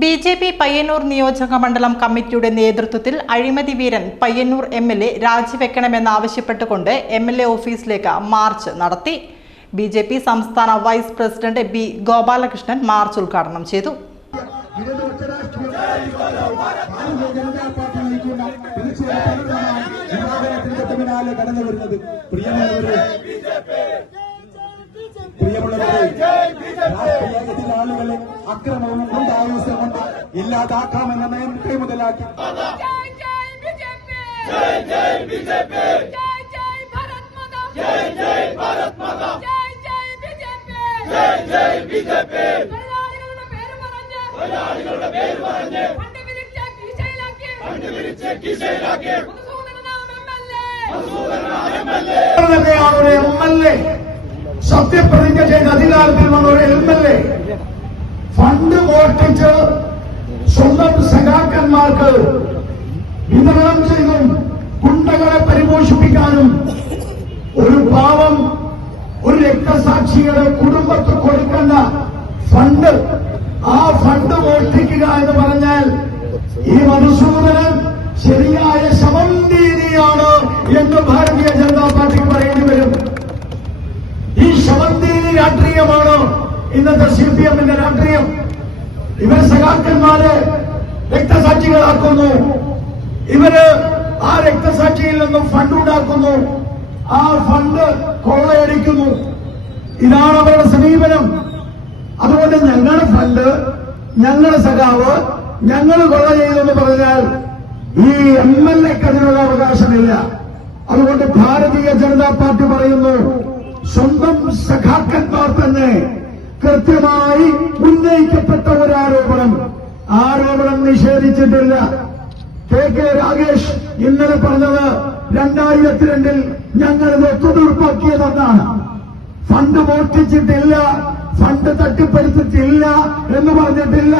BJP. Payyanur നിയോജക മണ്ഡലം കമ്മിറ്റിയുടെ നേതൃത്വത്തിൽ അഴിമതി വീരൻ പയ്യന്നൂർ എം.എൽ.എ രാജിവെക്കണമെന്നാവശ്യപ്പെട്ടുകൊണ്ട് എം.എൽ.എ ഓഫീസിലേക്ക് മാർച്ച് നടത്തി. ബി.ജെ.പി. സംസ്ഥാന vice president B. Gopalakrishnan march ഉദ്ഘാടനം ചെയ്തു. എതിരാളികളെ അക്രമവും ഗുണ്ടായുസം കൊണ്ട് ഇല്ലാതാക്കാമെന്ന നയം കൈമുതലാക്കി സത്യപ്രതിജ്ഞ ചെയ്ത് അധികാരത്തിൽ വന്ന ഒരു എം.എൽ.എ ഫണ്ട് മോഷ്ടിച്ച് സ്വന്തം സഖാക്കന്മാർക്ക് വിതരണം ചെയ്തും ഗുണ്ടകളെ പരിപോഷിപ്പിക്കാനും ഒരു പാവം ഒരു രക്തസാക്ഷിയുടെ കുടുംബത്ത് കൊടുക്കേണ്ട ഫണ്ട് ആ ഫണ്ട് മോഷ്ടിക്കുക എന്ന് പറഞ്ഞാൽ ഈ മധുസൂദനൻ ശരിയായ ശവന്തീനിയാണ് എന്ന് ഭാരതീയ ജനതാ പാർട്ടിക്ക് പറയേണ്ടി വരും. ഈ ശവന്തീനി രാഷ്ട്രീയമാണ് ഇന്നത്തെ CPM-ന്റെ രാഷ്ട്രീയം. ഇവർ സഖാക്കന്മാരെ രക്തസാക്ഷികളാക്കുന്നു. ഇവര് ആ രക്തസാക്ഷിയിൽ നിന്നും ഫണ്ട് ഉണ്ടാക്കുന്നു. ആ ഫണ്ട് കൊള്ളയടിക്കുന്നു. ഇതാണ് അവരുടെ സമീപനം. അതുകൊണ്ട് ഞങ്ങളുടെ ഫണ്ട്, ഞങ്ങളുടെ സഖാവ്, ഞങ്ങൾ കൊള്ള ചെയ്തെന്ന് പറഞ്ഞാൽ ഈ എം.എൽ.എക്ക് അതിനുള്ള അവകാശമില്ല. അതുകൊണ്ട് ഭാരതീയ ജനതാ പാർട്ടി പറയുന്നു, സ്വന്തം സഖാക്കന്മാർ തന്നെ കൃത്യമായി ഉന്നയിക്കപ്പെട്ട ഒരു ആരോപണം നിഷേധിച്ചിട്ടില്ല. കെ രാഗേഷ് ഇന്നലെ പറഞ്ഞത് 2002 ഞങ്ങൾ ഇത് ഒത്തുതീർപ്പാക്കിയതെന്നാണ്. ഫണ്ട് മോഷ്ടിച്ചിട്ടില്ല, ഫണ്ട് തട്ടിപ്പറിച്ചിട്ടില്ല എന്ന് പറഞ്ഞിട്ടില്ല.